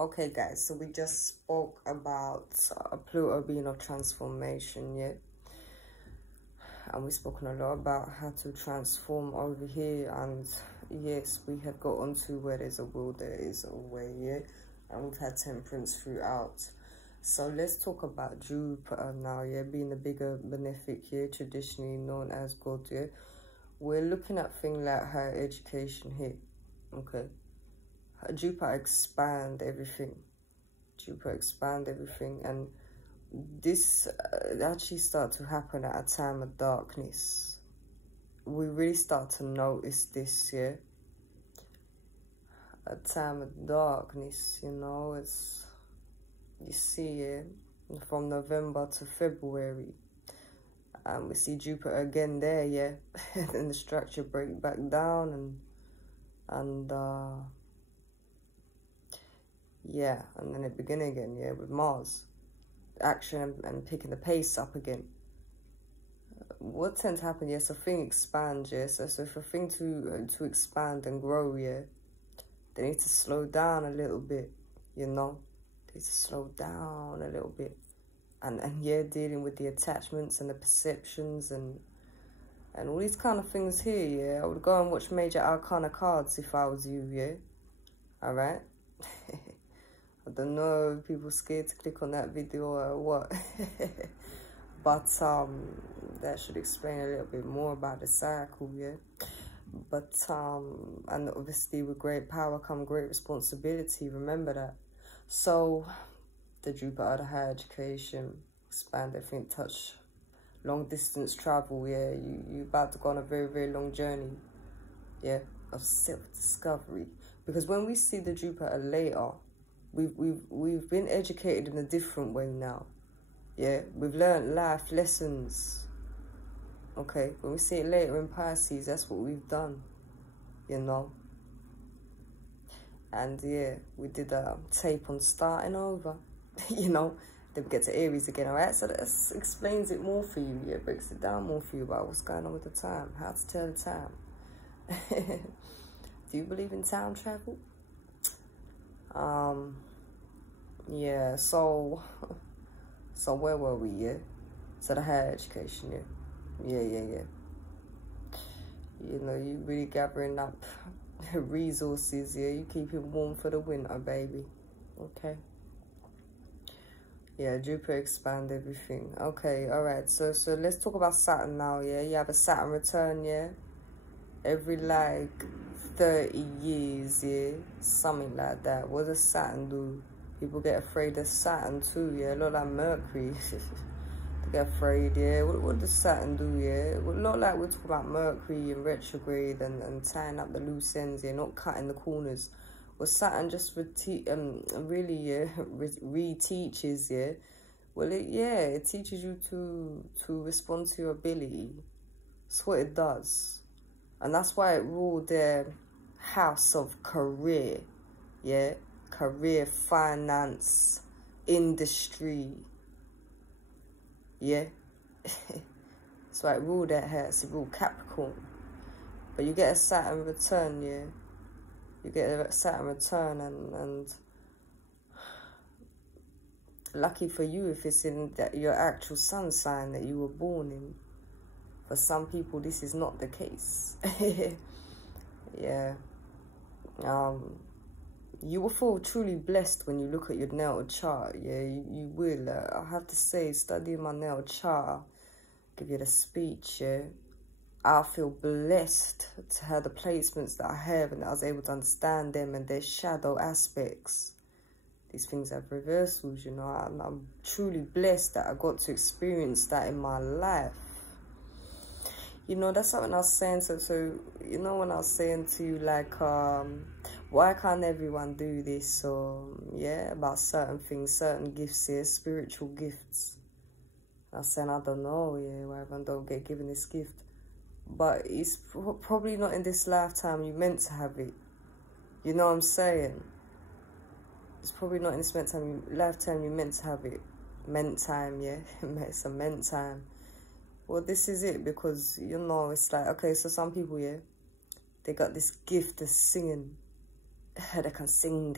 Okay, guys, so we just spoke about Pluto being of transformation, yeah? And we've spoken a lot about how to transform over here. And yes, we have got onto where there's a will, there is a way, yeah? And we've had temperance throughout. So let's talk about Jupiter now, yeah? Being the bigger benefic here, traditionally known as God, yeah? We're looking at things like higher education here, okay? Jupiter expand everything. Jupiter expand everything, and this actually start to happen at a time of darkness. We really start to notice this, yeah? A time of darkness, you know, it's, you see it from November to February. And we see Jupiter again there, yeah? And the structure break back down, and yeah, and then it begin again, yeah, with Mars. Action and picking the pace up again. What tends to happen, yes, a thing expands, yes. So for a thing to expand and grow, yeah, they need to slow down a little bit, you know. They need to slow down a little bit. And yeah, dealing with the attachments and the perceptions and all these kind of things here, yeah. I would go and watch Major Arcana cards if I was you, yeah. Alright? I don't know if people scared to click on that video or what. But that should explain a little bit more about the cycle, yeah. But and obviously with great power come great responsibility, remember that. So the Jupiter, the higher education, expand everything, touch long distance travel, yeah. You about to go on a very, very long journey, yeah, of self-discovery. Because when we see the Jupiter later, we've been educated in a different way now, yeah. We've learned life lessons, okay. When we see it later in Pisces, that's what we've done, you know. And yeah, we did a tape on starting over, you know. Then we get to Aries again, all right? So that explains it more for you, yeah, breaks it down more for you about what's going on with the time, how to tell the time. Do you believe in time travel? Yeah, so where were we, yeah? So the higher education, yeah. Yeah. You know, you really gathering up resources, yeah? You keeping warm for the winter, baby. Okay. Yeah, Jupiter expand everything. Okay, all right. So let's talk about Saturn now, yeah? You have a Saturn return, yeah? Every, like, 30 years, yeah? Something like that. What does Saturn do? People get afraid of Saturn too, yeah? A lot like Mercury. They get afraid, yeah? What does Saturn do, yeah? Well, not like we're talking about Mercury and retrograde and tying up the loose ends, yeah? Not cutting the corners. Well, Saturn just really, yeah, re-teaches, yeah? Well, it teaches you to respond to your ability. That's what it does. And that's why it ruled their house of career, yeah? Career, finance, industry, yeah? That's why it ruled that house, it ruled Capricorn. But you get a Saturn return, yeah? You get a Saturn return and lucky for you if it's in your actual sun sign that you were born in. For some people, this is not the case. Yeah. You will feel truly blessed when you look at your natal chart. Yeah, you will. I have to say, studying my natal chart, I'll give you the speech, yeah. I feel blessed to have the placements that I have and that I was able to understand them and their shadow aspects. These things have reversals, you know. I'm truly blessed that I got to experience that in my life. You know, that's something I was saying. So you know, when I was saying to you, like, why can't everyone do this? Or, yeah, about certain things, certain gifts here, spiritual gifts. I was saying, I don't know, yeah, why everyone don't get given this gift. But it's probably not in this lifetime you meant to have it. You know what I'm saying? It's probably not in this lifetime you meant to have it. Meant time, yeah? It's a meant time. Well, this is it, because, you know, it's like, okay, so some people, yeah, they got this gift of singing. They can sing,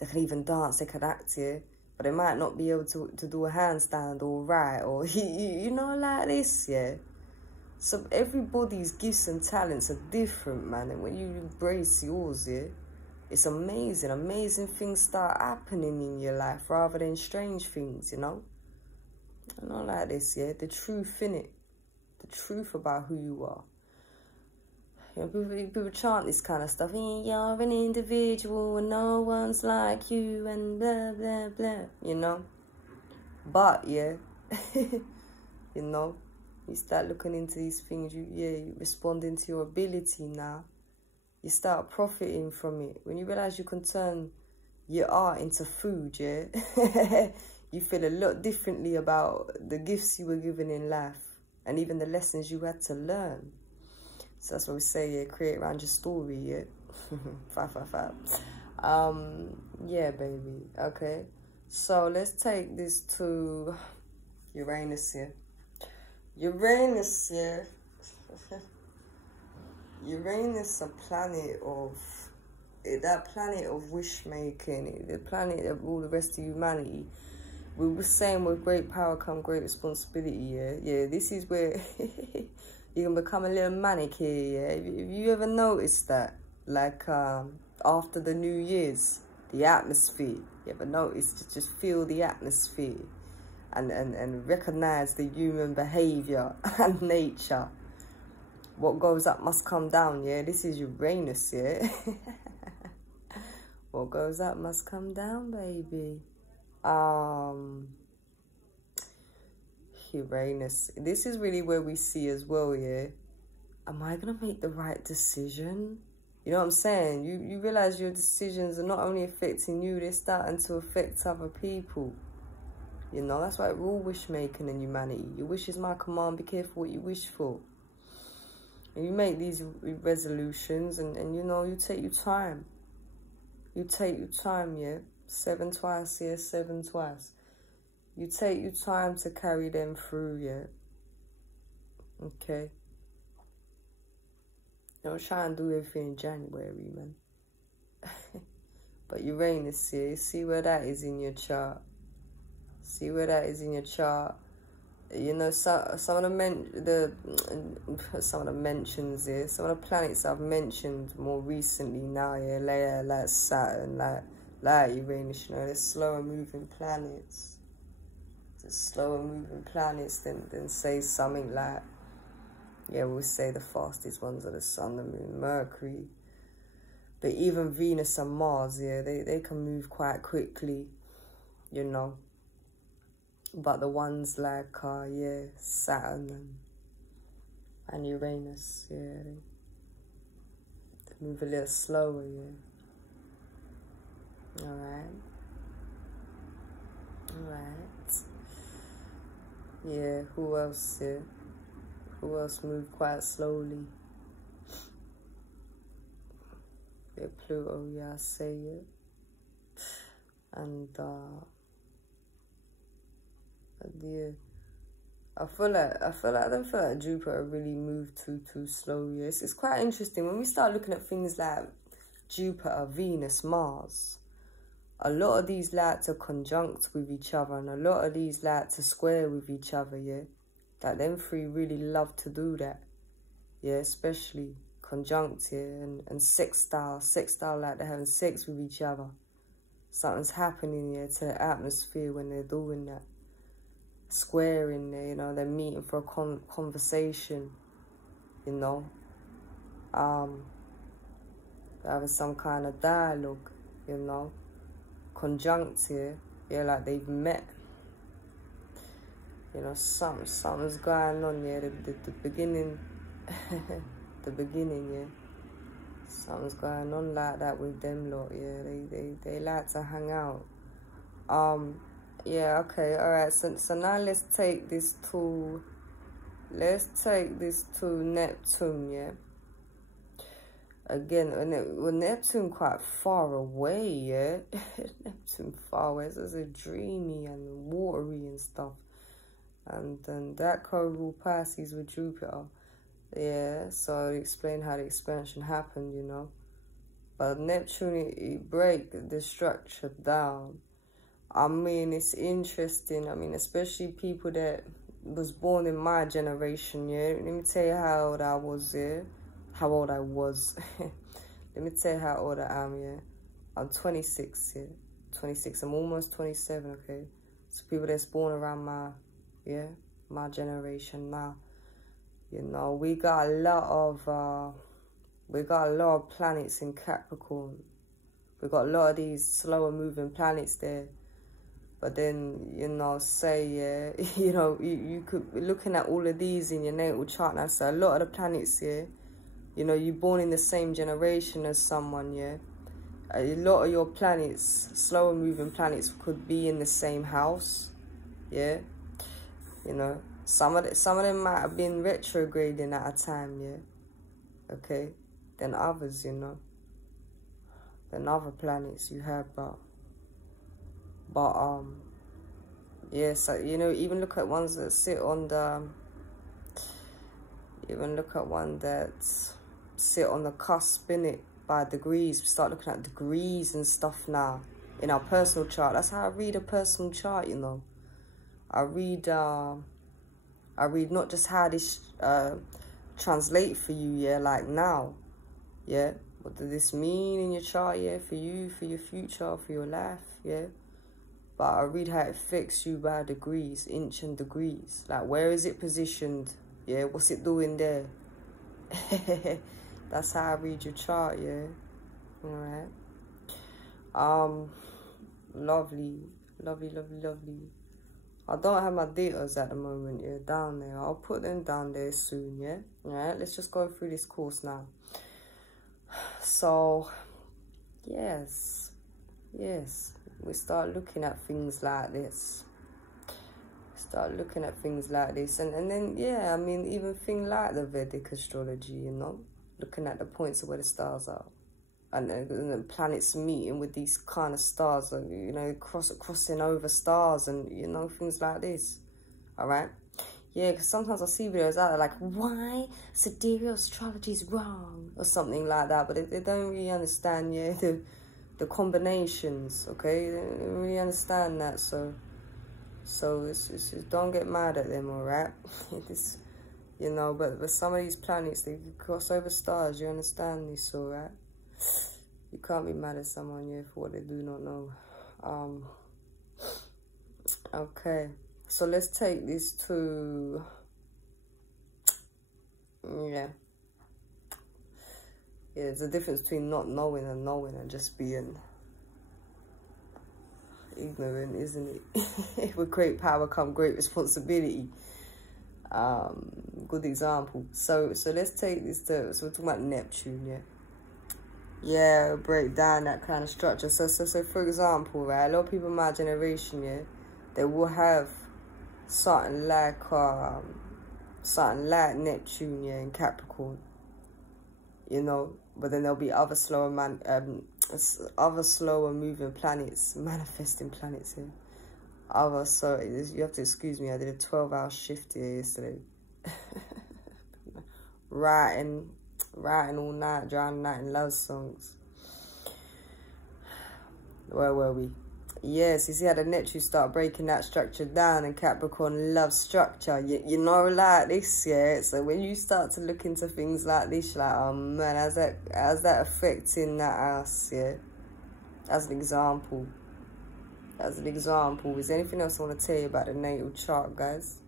They can even dance, they can act, yeah, but they might not be able to do a handstand or write or, you know, like this, yeah. So everybody's gifts and talents are different, man, and when you embrace yours, yeah, it's amazing. Amazing things start happening in your life rather than strange things, you know. I know, like this, yeah, the truth, innit? The truth about who you are. You know, people chant this kind of stuff. You're an individual and no one's like you and blah, blah, blah, you know. But, yeah, you know, you start looking into these things, you responding to your ability now. You start profiting from it. When you realise you can turn your art into food, yeah, you feel a lot differently about the gifts you were given in life and even the lessons you had to learn. So that's what we say, yeah, create around your story, yeah. 555. Yeah, baby. Okay. So let's take this to Uranus here. Uranus here. Uranus, a planet of, that planet of wish making, the planet of all the rest of humanity. We were saying with great power come great responsibility, yeah. Yeah, this is where you can become a little manic here, yeah. If you ever noticed that, like after the New Year's, the atmosphere, you ever notice, just feel the atmosphere and recognize the human behavior and nature. What goes up must come down, yeah. This is Uranus, yeah. What goes up must come down, baby. Uranus. This is really where we see as well, yeah. Am I gonna make the right decision? You know what I'm saying? You realize your decisions are not only affecting you, they're starting to affect other people. You know, that's why we're all wish making in humanity. Your wish is my command, be careful what you wish for. And you make these resolutions and you know, you take your time. You take your time, yeah. 7 twice, yeah, 7 twice. You take your time to carry them through, yeah. Okay. Don't try and do everything in January, man. But Uranus here, see where that is in your chart. See where that is in your chart. You know, some of the mentions here, some of the planets I've mentioned more recently now, yeah, like Saturn, like Uranus, you know, they're slower moving planets. Just slower moving planets than say something like, yeah, we'll say the fastest ones are the Sun, the Moon, Mercury. But even Venus and Mars, yeah, they can move quite quickly, you know. But the ones like, yeah, Saturn and Uranus, yeah, they move a little slower, yeah. Alright. Yeah, who else, yeah? Who else moved quite slowly? Yeah, Pluto, yeah, I say it. And, yeah, I don't feel like Jupiter really moved too slow. Yes, it's quite interesting when we start looking at things like Jupiter, Venus, Mars. A lot of these like to conjunct with each other, and a lot of these like to square with each other. Yeah, like them three really love to do that. Yeah, especially conjunct here and sextile like they're having sex with each other. Something's happening here to the atmosphere when they're doing that. Square in there, you know, they're meeting for a conversation, you know, having some kind of dialogue, you know, conjunct here, yeah, like they've met, you know, something's going on, yeah, the beginning, the beginning, yeah, something's going on like that with them lot, yeah, they like to hang out, yeah, okay, alright, so now let's take this to Neptune, yeah. Again, well, Neptune quite far away, yeah. Neptune far away, so it's a dreamy and watery and stuff. And then that co-rule Pisces with Jupiter, yeah, so I'll explain how the expansion happened, you know. But Neptune, it break the structure down. I mean, it's interesting. I mean, especially people that was born in my generation, yeah. Let me tell you how old I was, yeah. How old I was. Let me tell you how old I am, yeah. I'm 26, yeah. 26. I'm almost 27, okay. So people that's born around my generation now. You know, we got a lot of planets in Capricorn. We got a lot of these slower moving planets there. But then, you know, say, yeah, you know, you could be looking at all of these in your natal chart now. So a lot of the planets, yeah, you know, you're born in the same generation as someone, yeah. A lot of your planets, slower moving planets, could be in the same house, yeah. You know, some of them might have been retrograding at a time, yeah. Okay, then others, you know, then other planets you have, but yeah. So you know, even look at ones that sit on the, even look at one that sit on the cusp, innit, by degrees. We start looking at degrees and stuff now in our personal chart. That's how I read a personal chart, you know. I read not just how this translate for you, yeah, like now, yeah. What does this mean in your chart, yeah, for you, for your future, for your life, yeah. But I read how it affects you by degrees, inch and degrees. Like, where is it positioned, yeah, what's it doing there? That's how I read your chart, yeah. All right. Lovely, lovely, lovely, lovely. I don't have my details at the moment, yeah, down there. I'll put them down there soon, yeah? Alright, let's just go through this course now. So, yes, we start looking at things like this. And then, yeah, I mean, even things like the Vedic astrology, you know? Looking at the points of where the stars are. And the planets meeting with these kind of stars, you know, crossing over stars and, you know, things like this. All right? Yeah, because sometimes I see videos out there like, why sidereal astrology is wrong or something like that. But they don't really understand, yeah, the combinations, okay? They don't really understand that. So it's don't get mad at them, all right? This, you know, but some of these planets, they cross over stars. You understand this, all right? You can't be mad at someone, yeah, for what they do not know. Okay, so let's take this to, yeah, there's a difference between not knowing and just being ignorant, isn't it? With great power come great responsibility. Good example. So let's take this to, so we're talking about Neptune, yeah. Yeah, break down that kind of structure. So for example, right, a lot of people in my generation, yeah, they will have something like Neptune, yeah, in Capricorn, you know. But then there'll be other slower moving planets, manifesting planets here. So you have to excuse me. I did a 12-hour shift here yesterday. writing all night, drowning out in love songs. Where were we? Yes, you see how the Neptune start breaking that structure down, and Capricorn love structure. You know, like this, yeah. So when you start to look into things like this, you're like, oh man, how's that affecting that house, yeah? As an example. Is there anything else I want to tell you about the natal chart, guys?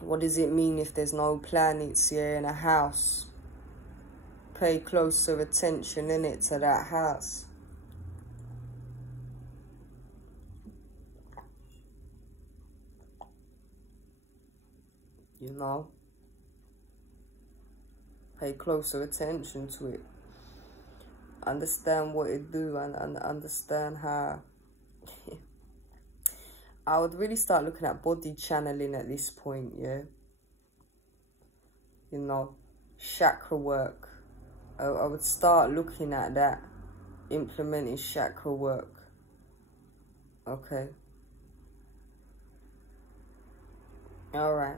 What does it mean if there's no planets here in a house? Pay closer attention, innit, to that house. You know? Pay closer attention to it. Understand what it do and understand how. I would really start looking at body channeling at this point, yeah. You know, chakra work. I would start looking at that, implementing chakra work. Okay. All right.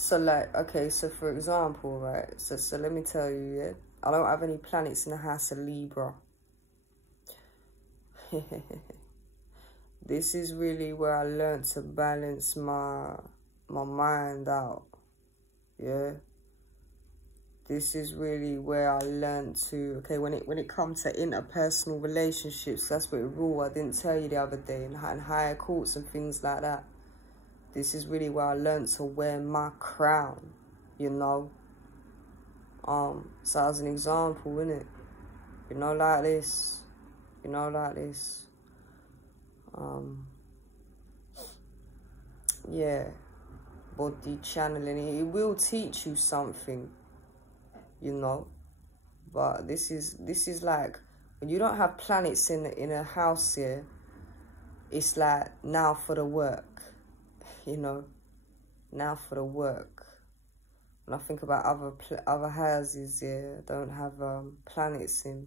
So like, okay, so for example, right, so let me tell you, yeah, I don't have any planets in the house of Libra. This is really where I learned to balance my mind out, yeah. This is really where I learned to, okay, when it comes to interpersonal relationships, that's what it rule. I didn't tell you the other day, and higher courts and things like that. This is really where I learned to wear my crown, you know. So as an example, innit? You know, like this. You know, like this. Yeah. Body channeling. It will teach you something, you know. But this is like, when you don't have planets in a house here, it's like, now for the work, you know. Now for the work. When I think about other houses, yeah, don't have planets in.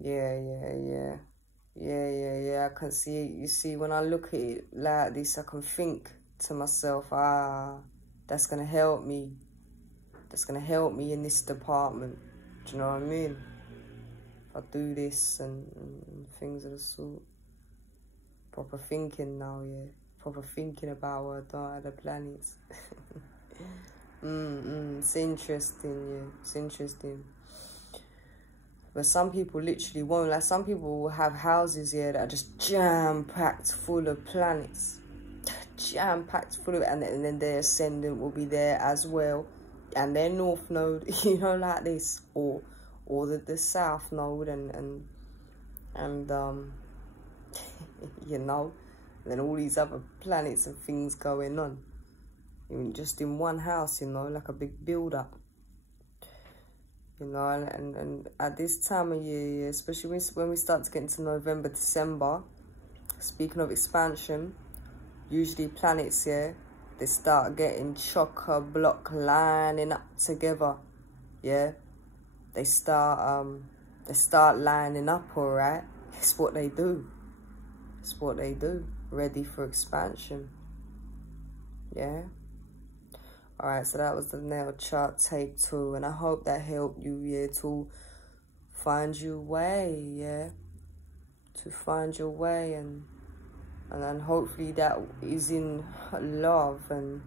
Yeah. I can see it. You see, when I look at it like this, I can think to myself, that's gonna help me. That's gonna help me in this department. Do you know what I mean? If I do this and things of the sort. Proper thinking now, yeah. Proper thinking about what I don't have the planets. It's interesting, yeah. It's interesting. But some people literally won't. Like, some people will have houses here that are just jam-packed full of planets. Jam-packed full of, and then their ascendant will be there as well. And their north node, you know, like this. Or the south node and you know. And then all these other planets and things going on. Even just in one house, you know, like a big build-up. You know, and at this time of year, especially when we start to get into November, December, speaking of expansion, usually planets, yeah, they start getting chock-a-block lining up together, yeah. They start lining up, all right. It's what they do. It's what they do. Ready for expansion, yeah. Alright, so that was the Natal Chart Tape 2, and I hope that helped you, yeah, to find your way, yeah, to find your way, and then hopefully that is in love and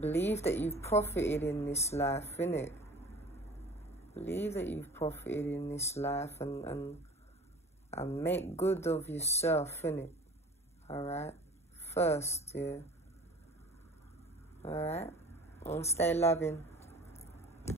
believe that you've profited in this life, innit? Believe that you've profited in this life and make good of yourself, innit? Alright, first, yeah. Alright, and stay loving.